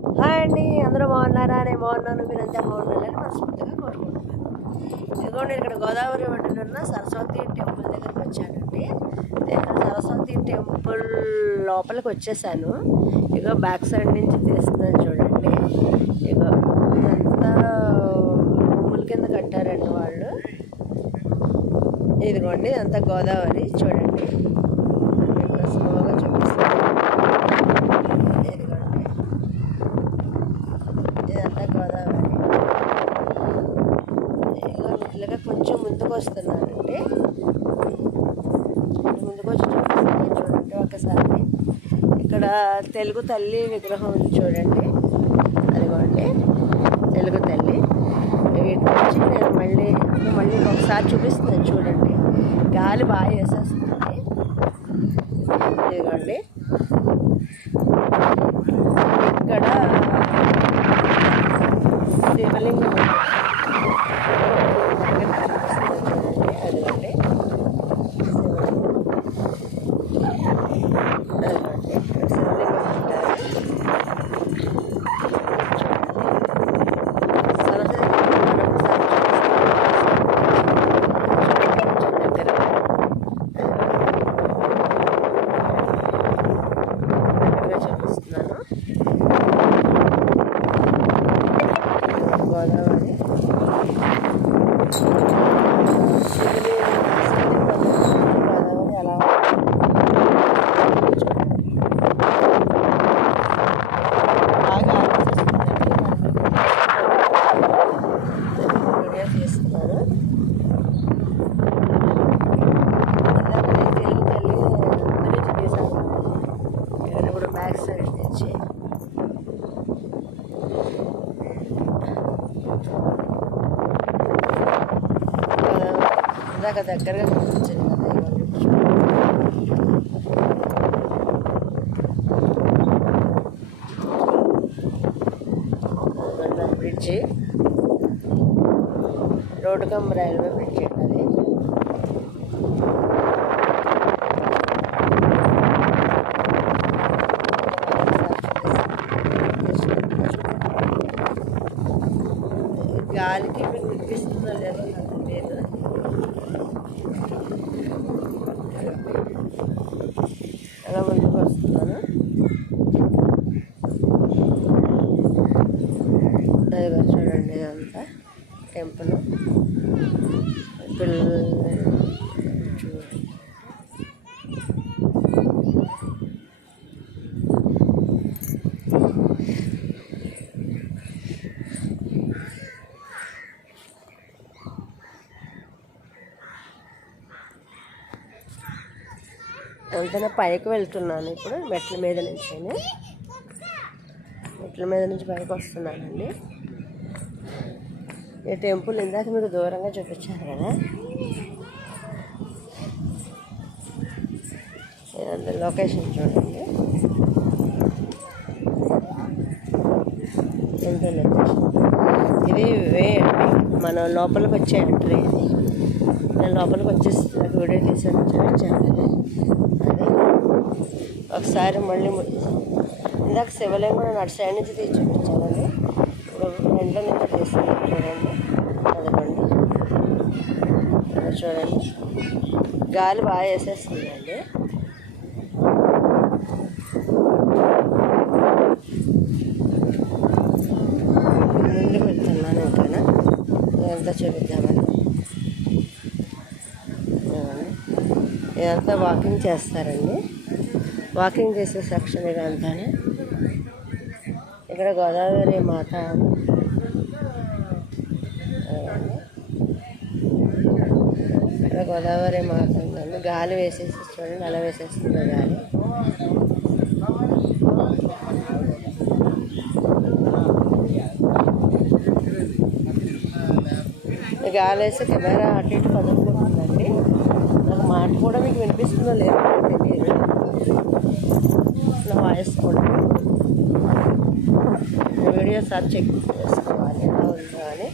Hi అండి అందరూ బాగున్నారా? నేను బాగున్నాను మీరంతా బాగున్నారని మనస్ఫూర్తిగా కోరుకుంటున్నాను. ఇదిగో నేను ఇక్కడ గోదావరి ఒడ్డునున్న సరస్వతి టెంపుల్ దగ్గరికి వచ్చానండి. ఇక్కడ సరస్వతి టెంపుల్ లోపలికి వచ్చేసాను. ఇగో బ్యాక్ సైడ్ నుంచి తీస్తున్నాను చూడండి. ఇగో ఇదంతా భూముల కింద కట్టారండి వాళ్ళు. ఇదిగోండి ఇదంతా గోదావరి చూడండి మీకు స్లోగా చూపిస్తాను ఇదిగోండి ఇదంతా గోదావరి ఇదిగో మెల్లగా కొంచెం ముందుకు వస్తున్నానండి ముందుకు వచ్చి చూపిస్తాను చూడండి ఒకసారి. ఇక్కడ తెలుగు తల్లి విగ్రహం ఉంది చూడండి. అదిగోండి. తెలుగు తల్లి. వీటి నుంచి నేను మళ్ళీ మళ్ళీ ఒకసారి చూపిస్తున్నాను చూడండి. గాలి బాగా వేసేస్తుంది. అదిగోండి ఇందాక దగ్గరగా కనిపించింది bridge. Road come railway bridge అది గాలికి మీకు వినిపిస్తుందో లేదో నాకు లేదు అలా ముందుకు వస్తున్నాను ఇదిగో చూడండి ఇదంతా టెంపుల్. పిల్లలు చూడండి అంతనే? పైకి వెళ్తున్నాను ఇప్పుడు మెట్ల మీద నుంచి మెట్ల మీద నుంచి పైకి వస్తున్నానండి. ఈ టెంపుల్ ఇందాక మీకు దూరంగా చూపించాను కదా. ఇదంతా లొకేషన్ చూడండి. Temple location. ఇది వే మన లోపలికి వచ్చే ఎంట్రీ ఇది. నేను లోపలికి వచ్చేసి నాకు వీడియో తీసాను చూపించాను కదా అది. ఒకసారి మళ్ళీ ఇందాక శివలింగం అటు నుంచి తీసి చూపించానండి. ఇప్పుడు నుంచి తీసాను చూడండి. అదిగోండి. చూడండి. గాలి బాగా వేసేస్తుందండి. ముందు పెడుతున్నాను ఓకేనా? ఇదంతా చూపిద్దామని ఇదంతా వాకింగ్ చేస్తారండి. వాకింగ్ చేసే సెక్షన్ ఇదంతానే. ఇక్కడ గోదావరి మాత ఇదిగోండి. ఇక్కడ గోదావరి మాత గాలి వేసేసి చూడండి అలా వేసేస్తుంది గాలి. గాలి వేసి కెమెరా అటు ఇటు కదులుకుంటుందండి. నాకు మాట కూడా మీకు వినిపిస్తుందో లేదో తెలియదు. నా వాయిస్ కూడా. వీడియోస్ అది చెక్ చేసుకోవాలి. ఎలా ఉందో అని.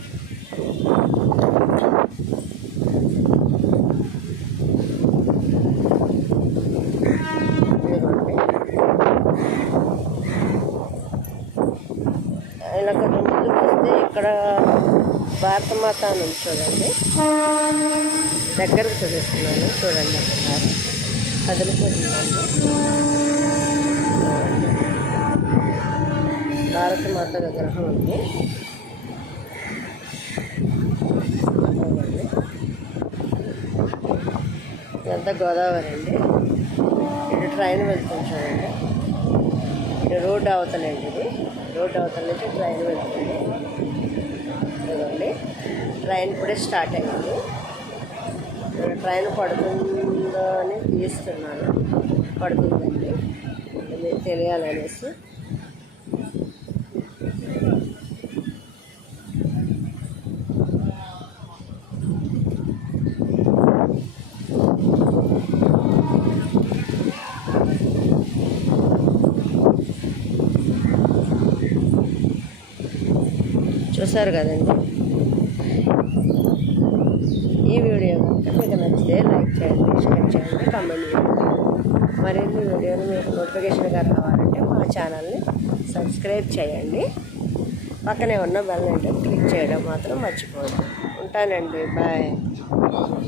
ఇలా కొంచెం ముందుకు వస్తే ఇక్కడ భారతమాత అని ఉంది చూడండి. దగ్గరకు చూపిస్తున్నాను. చూడండి అక్కడ. కదిలిపోతుందండి భారతమాత విగ్రహం ఉంది. ఇదంతా గోదావరి అండి. ఇటు ట్రైన్ వెళ్తుంది చూడండి. ఇది రోడ్ అవతలండి ఇది. రోడ్ అవతల నుంచి ట్రైన్ వెళ్తుంది. చూడండి ట్రైన్ ఇప్పుడే స్టార్ట్ అయింది. ట్రైన్ పడుతుందో అని తీస్తున్నాను. పడుతుందండి. ఇది తెలియాలనేసి. చూసారు కదండి? ఈ వీడియో కనుక మీకు నచ్చితే లైక్ చేయండి షేర్ చేయండి కామెంట్ చేయండి. మరిన్ని వీడియోలు మీకు నోటిఫికేషన్గా రావాలంటే మా ఛానల్ని సబ్స్క్రైబ్ చేయండి. పక్కనే ఉన్న బెల్ ఐటమ్ క్లిక్ చేయడం మాత్రం మర్చిపోవద్దు. ఉంటానండి బాయ్.